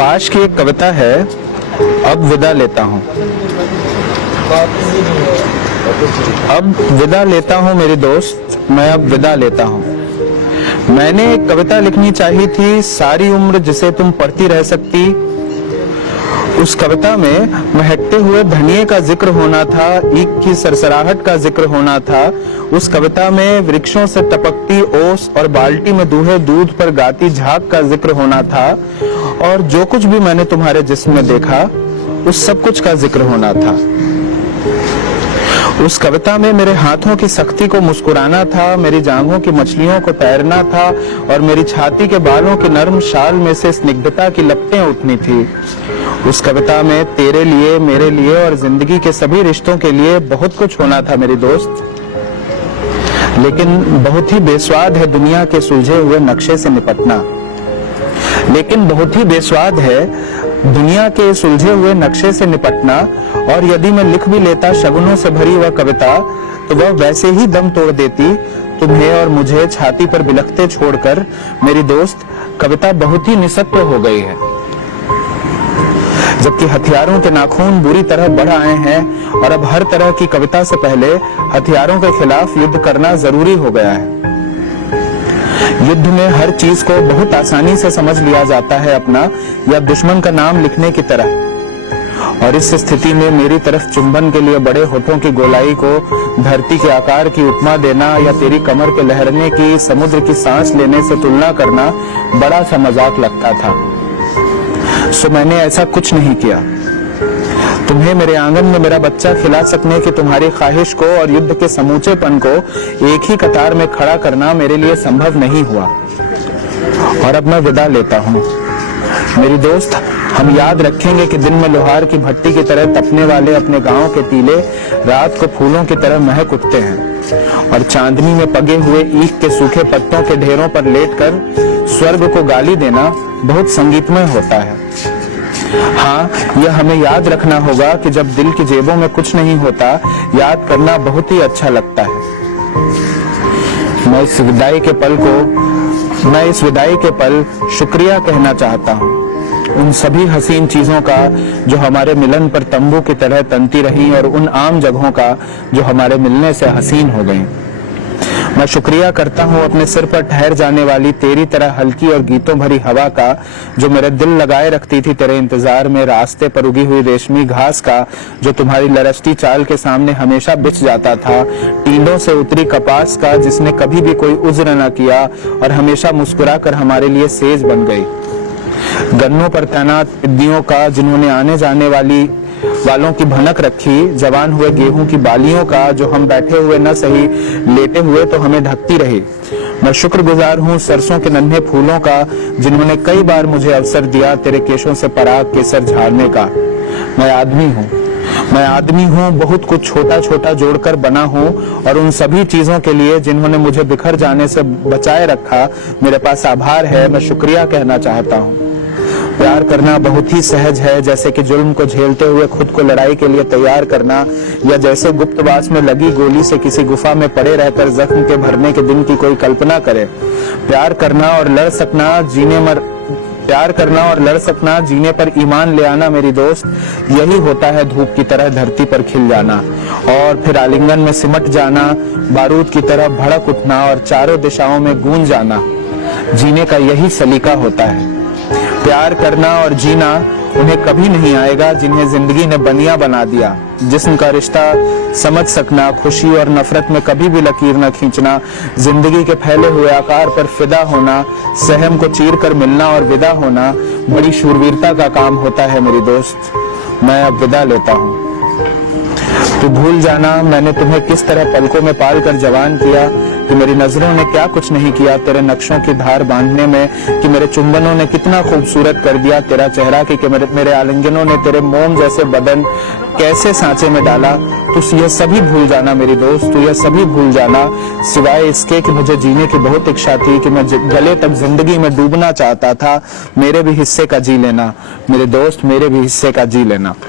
पाश की एक कविता है, अब विदा लेता हूँ। अब विदा लेता हूँ मेरे दोस्त, मैं अब विदा लेता हूँ। मैंने एक कविता लिखनी चाहिए थी, सारी उम्र जिसे तुम पढ़ती रह सकती। उस कविता में महकते हुए धनिये का जिक्र होना था, ईख की सरसराहट का जिक्र होना था। उस कविता में वृक्षों से टपकती ओस और बाल्टी में दूहे दूध पर गाती झाग का जिक्र होना था। और जो कुछ भी मैंने तुम्हारे जिस्म में देखा, उस सब कुछ का जिक्र होना था। उस कविता में मेरे हाथों की सख्ती को मुस्कुराना था, मेरी जांघों की मछलियों को तैरना था और मेरी छाती के बालों के नर्म शाल में से स्निग्धता की लपटें उठनी थी। उस कविता में तेरे लिए, मेरे लिए और जिंदगी के सभी रिश्तों के लिए बहुत कुछ होना था मेरी दोस्त। लेकिन बहुत ही बेस्वाद है दुनिया के सुलझे हुए नक्शे से निपटना। लेकिन बहुत ही बेस्वाद है दुनिया के सुलझे हुए नक्शे से निपटना। और यदि मैं लिख भी लेता शगुनों से भरी वह कविता, तो वह वैसे ही दम तोड़ देती तुम्हें और मुझे छाती पर बिलखते छोड़कर। मेरी दोस्त, कविता बहुत ही निसत्व हो गई है। जबकि हथियारों के नाखून बुरी तरह बढ़ आए हैं और अब हर तरह की कविता से पहले हथियारों के खिलाफ युद्ध करना जरूरी हो गया है। युद्ध में हर चीज को बहुत आसानी से समझ लिया जाता है अपना या दुश्मन का नाम लिखने की तरह। और इस स्थिति में मेरी तरफ चुंबन के लिए बड़े होठों की गोलाई को धरती के आकार की उपमा देना या तेरी कमर के लहरने की समुद्र की सांस लेने से तुलना करना बड़ा सा मजाक लगता था। सो मैंने ऐसा कुछ नहीं किया। तुम्हें मेरे आंगन में मेरा बच्चा खिला सकने की तुम्हारी ख्वाहिश को और युद्ध के समूचेपन को एक ही कतार में खड़ा करना मेरे लिए संभव नहीं हुआ। और अब मैं विदा लेता हूँ मेरी दोस्त। हम याद रखेंगे कि दिन में लोहार की भट्टी की तरह तपने वाले अपने गांव के टीले रात को फूलों की तरह महक उठते हैं। और चांदनी में पगे हुए ईख के सूखे पत्तों के ढेरों पर लेटकर स्वर्ग को गाली देना बहुत संगीतमय होता है। हाँ, यह हमें याद रखना होगा कि जब दिल की जेबों में कुछ नहीं होता, याद करना बहुत ही अच्छा लगता है। मैं इस विदाई के पल शुक्रिया कहना चाहता हूँ उन सभी हसीन चीजों का जो हमारे मिलन पर तंबू की तरह तनती रही और उन आम जगहों का जो हमारे मिलने से हसीन हो गईं। मैं शुक्रिया करता हूँ अपने सिर पर ठहर जाने वाली तेरी तरह हल्की और गीतों भरी हवा का, जो मेरे दिल लगाए रखती थी तेरे इंतजार में। रास्ते पर उगी हुई रेशमी घास का, जो तुम्हारी लरसती चाल के सामने हमेशा बिछ जाता था। टीलों से उतरी कपास का, जिसने कभी भी कोई उज्र न किया और हमेशा मुस्कुरा कर हमारे लिए सेज बन गई। गन्नों पर तैनात टिड्डियों का, जिन्होंने आने जाने वालों की भनक रखी। जवान हुए गेहूं की बालियों का, जो हम बैठे हुए न सही लेटे हुए तो हमें ढकती रही। मैं शुक्रगुजार हूँ सरसों के नन्हे फूलों का, जिन्होंने कई बार मुझे अवसर दिया तेरे केशों से पराग केसर झाड़ने का। मैं आदमी हूँ, बहुत कुछ छोटा छोटा जोड़कर बना हूँ। और उन सभी चीजों के लिए जिन्होंने मुझे बिखर जाने से बचाए रखा, मेरे पास आभार है। मैं शुक्रिया कहना चाहता हूँ। प्यार करना बहुत ही सहज है, जैसे कि जुल्म को झेलते हुए खुद को लड़ाई के लिए तैयार करना, या जैसे गुप्तवास में लगी गोली से किसी गुफा में पड़े रहकर जख्म के भरने के दिन की कोई कल्पना करे। प्यार करना और लड़ सकना जीने पर ईमान ले आना मेरी दोस्त, यही होता है धूप की तरह धरती पर खिल जाना और फिर आलिंगन में सिमट जाना, बारूद की तरह भड़क उठना और चारों दिशाओं में गूंज जाना। जीने का यही सलीका होता है। प्यार करना और जीना उन्हें कभी नहीं आएगा जिन्हें जिंदगी ने बनिया बना दिया। जिस्म का रिश्ता समझ सकना, खुशी और नफरत में कभी भी लकीर न खींचना, जिंदगी के फैले हुए आकार पर फिदा होना, सहम को चीर कर मिलना और विदा होना बड़ी शूरवीरता का काम होता है मेरी दोस्त। मैं अब विदा लेता हूँ। तू भूल जाना मैंने तुम्हें किस तरह पलकों में पाल कर जवान किया, कि मेरी नजरों ने क्या कुछ नहीं किया तेरे नक्शों की धार बांधने में, कि मेरे चुंबनों ने कितना खूबसूरत कर दिया तेरा चेहरा, कि मेरे आलिंगनों ने तेरे मोम जैसे बदन कैसे सांचे में डाला। तू यह सभी भूल जाना मेरी दोस्त, तू यह सभी भूल जाना, सिवाय इसके कि मुझे जीने की बहुत इच्छा थी, कि मैं गले तक जिंदगी में डूबना चाहता था। मेरे भी हिस्से का जी लेना मेरे दोस्त, मेरे भी हिस्से का जी लेना।